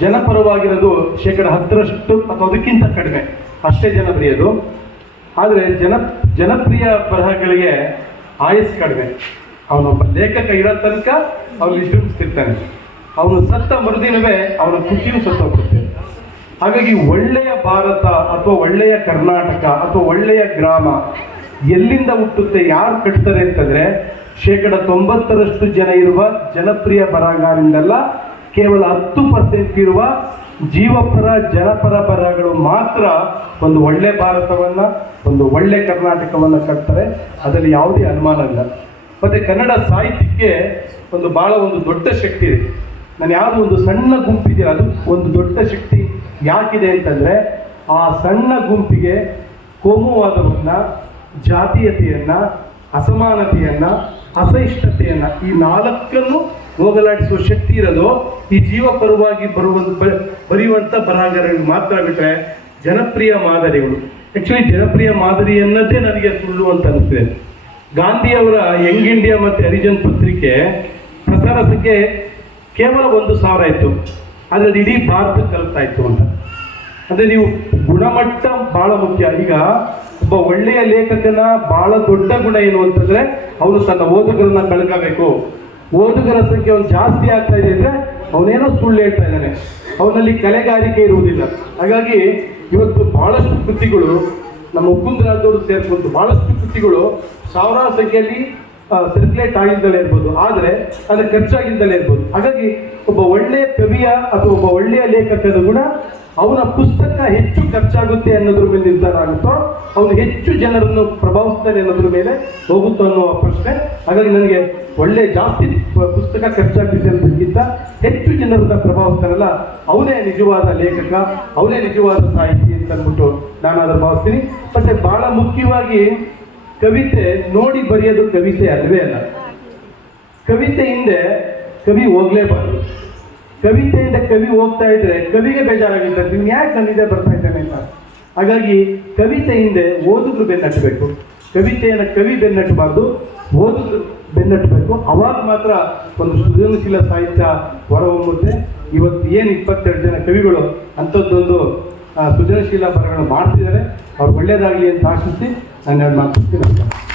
ಜನಪರವಾಗಿರೋದು ಶೇಕಡ ಹತ್ತರಷ್ಟು ಅಥವಾ ಅದಕ್ಕಿಂತ ಕಡಿಮೆ. ಅಷ್ಟೇ ಜನಪ್ರಿಯದು ಆದರೆ ಜನ, ಜನಪ್ರಿಯ ಬರಹಗಳಿಗೆ ಆಯಸ್ ಕಡಿಮೆ. ಅವನೊಬ್ಬ ಲೇಖಕ ಇರೋ ತನಕ ಅವನು ವಿಜೃಂಭಿಸ್ತಿರ್ತಾನೆ ಅವನು ಸತ್ತ ಮರುದಿನವೇ ಅವನ ಕೃತಿಯು ಹೋಗುತ್ತೆ ಹಾಗಾಗಿ ಒಳ್ಳೆಯ ಭಾರತ ಅಥವಾ ಒಳ್ಳೆಯ ಕರ್ನಾಟಕ ಅಥವಾ ಒಳ್ಳೆಯ ಗ್ರಾಮ ಎಲ್ಲಿಂದ ಹುಟ್ಟುತ್ತೆ, ಯಾರು ಕಟ್ತಾರೆ ಅಂತಂದ್ರೆ ಶೇಕಡ ತೊಂಬತ್ತರಷ್ಟು ಜನ ಇರುವ ಜನಪ್ರಿಯ ಬರಹಗಾರರಿಂದಲ್ಲ ಕೇವಲ ಹತ್ತು ಪರ್ಸೆಂಟ್ ಇರುವ ಜೀವಪರ, ಜನಪರ ಬರಹಗಳು ಮಾತ್ರ ಒಂದು ಒಳ್ಳೆ ಭಾರತವನ್ನ, ಒಂದು ಒಳ್ಳೆ ಕರ್ನಾಟಕವನ್ನ ಕಟ್ತಾರೆ. ಅದರಲ್ಲಿ ಯಾವುದೇ ಅನುಮಾನ ಇಲ್ಲ. ಮತ್ತೆ ಕನ್ನಡ ಸಾಹಿತ್ಯಕ್ಕೆ ಒಂದು ಬಹಳ ಒಂದು ದೊಡ್ಡ ಶಕ್ತಿ ಇದೆ. ನಾನು ಯಾವುದು ಒಂದು ಸಣ್ಣ ಗುಂಪಿದೆ, ಅದು ಒಂದು ದೊಡ್ಡ ಶಕ್ತಿ ಯಾಕಿದೆ ಅಂತಂದ್ರೆ, ಆ ಸಣ್ಣ ಗುಂಪಿಗೆ ಕೋಮುವಾದವನ್ನ, ಜಾತೀಯತೆಯನ್ನ, ಅಸಮಾನತೆಯನ್ನು, ಅಸಹಿಷ್ಣುತೆಯನ್ನ ಈ ನಾಲ್ಕನ್ನು ಹೋಗಲಾಡಿಸುವ ಶಕ್ತಿ ಇರೋದು, ಈ ಜೀವಪರವಾಗಿ ಬರುವ ಬರೆಯುವಂಥ ಬರಹಗಾರರಿಗೆ ಮಾತ್ರ ಬಿಟ್ಟರೆ ಜನಪ್ರಿಯ ಮಾದರಿಗಳು. ಆ್ಯಕ್ಚುಲಿ ಜನಪ್ರಿಯ ಮಾದರಿ ಅನ್ನೋದೇ ನನಗೆ ಸುಳ್ಳು ಅಂತ ಅನಿಸ್ತಿದೆ. ಗಾಂಧಿಯವರ ಯಂಗ್ ಇಂಡಿಯಾ ಮತ್ತು ಹರಿಜನ್ ಪತ್ರಿಕೆ ಪ್ರಸಾರ ಸಂಖ್ಯೆ ಕೇವಲ ಒಂದು ಸಾವಿರ ಇತ್ತು. ಆದರೆ ಇಡೀ ಭಾರತ ಕಲಿತಾ ಇತ್ತು ಅಂತ. ಅಂದ್ರೆ ನೀವು ಗುಣಮಟ್ಟ ಬಹಳ ಮುಖ್ಯ. ಈಗ ಒಬ್ಬ ಒಳ್ಳೆಯ ಲೇಖಕನ ಬಹಳ ದೊಡ್ಡ ಗುಣ ಏನು ಅಂತಂದ್ರೆ, ಅವನು ತನ್ನ ಓದುಗರನ್ನ ಕಳ್ಕೋಬೇಕು. ಓದುಗರ ಸಂಖ್ಯೆ ಒಂದು ಜಾಸ್ತಿ ಆಗ್ತಾ ಇದೆ ಅಂದ್ರೆ ಅವನೇನೋ ಸುಳ್ಳು ಹೇಳ್ತಾ ಇದ್ದಾನೆ. ಅವನಲ್ಲಿ ಕಲೆಗಾರಿಕೆ ಇರುವುದಿಲ್ಲ. ಹಾಗಾಗಿ ಇವತ್ತು ಬಹಳಷ್ಟು ಕೃತಿಗಳು ನಮ್ಮ ಉಪ್ಪುಂದ್ರಾದವರು ಸೇರ್ಕೊಂಡು ಬಹಳಷ್ಟು ಕೃತಿಗಳು ಸಾವಿರಾರು ಸಂಖ್ಯೆಯಲ್ಲಿ ಸರ್ಕ್ಯುಲೇಟ್ ಆಗಿದ್ದಲೇ ಇರ್ಬೋದು. ಆದರೆ ಅದು ಖರ್ಚಾಗಿದ್ದಲೇ ಇರ್ಬೋದು. ಹಾಗಾಗಿ ಒಬ್ಬ ಒಳ್ಳೆಯ ಕವಿಯ ಅಥವಾ ಒಬ್ಬ ಒಳ್ಳೆಯ ಲೇಖಕನ ಗುಣ ಅವನ ಪುಸ್ತಕ ಹೆಚ್ಚು ಖರ್ಚಾಗುತ್ತೆ ಅನ್ನೋದ್ರ ಮೇಲೆ ನಿರ್ಧಾರ ಆಗುತ್ತೋ, ಅವನು ಹೆಚ್ಚು ಜನರನ್ನು ಪ್ರಭಾವಿಸ್ತಾರೆ ಅನ್ನೋದ್ರ ಮೇಲೆ ಹೋಗುತ್ತೋ ಅನ್ನೋ ಪ್ರಶ್ನೆ. ಹಾಗಾಗಿ ನನಗೆ ಒಳ್ಳೆ ಜಾಸ್ತಿ ಪುಸ್ತಕ ಖರ್ಚಾಗ್ತಿದೆ ಅನ್ನೋದಕ್ಕಿಂತ ಹೆಚ್ಚು ಜನರನ್ನ ಪ್ರಭಾವಿಸ್ತಾರಲ್ಲ ಅವನೇ ನಿಜವಾದ ಲೇಖಕ, ಅವನೇ ನಿಜವಾದ ಸಾಹಿತಿ ಅಂತ ಅಂದ್ಬಿಟ್ಟು ನಾನು ಅದನ್ನು ಭಾವಿಸ್ತೀನಿ. ಮತ್ತೆ ಬಹಳ ಮುಖ್ಯವಾಗಿ ಕವಿತೆ ನೋಡಿ ಬರೆಯೋದು ಕವಿತೆ ಅಲ್ವೇ ಅಲ್ಲ. ಕವಿತೆ ಹಿಂದೆ ಕವಿ ಹೋಗ್ಲೇಬಾರದು. ಕವಿತೆಯಿಂದ ಕವಿ ಹೋಗ್ತಾ ಇದ್ರೆ ಕವಿಗೆ ಬೇಜಾರಾಗುತ್ತೆ ನೀವು ಯಾಕೆ ನನ್ನಿದೆ ಬರ್ತಾ ಇದ್ದಾನೆ ಅಂತ? ಹಾಗಾಗಿ ಕವಿತೆ ಹಿಂದೆ ಓದುಗರು ಬೆನ್ನಟ್ಟಬೇಕು. ಕವಿತೆಯನ್ನು ಕವಿ ಬೆನ್ನಟ್ಟಬಾರ್ದು ಓದುಗರು ಬೆನ್ನಟ್ಟಬೇಕು. ಅವಾಗ ಮಾತ್ರ ಒಂದು ಸೃಜನಶೀಲ ಸಾಹಿತ್ಯ ಹೊರಹೊಮ್ಮುತ್ತೆ. ಇವತ್ತು ಏನು ಇಪ್ಪತ್ತೆರಡು ಜನ ಕವಿಗಳು ಅಂಥದ್ದೊಂದು ಸೃಜನಶೀಲ ಬರಹಗಳನ್ನು ಮಾಡ್ತಿದ್ದಾರೆ. ಅವ್ರು ಒಳ್ಳೆಯದಾಗಲಿ ಅಂತ ಆಶಿಸಿ ನಾನು ಮಾತು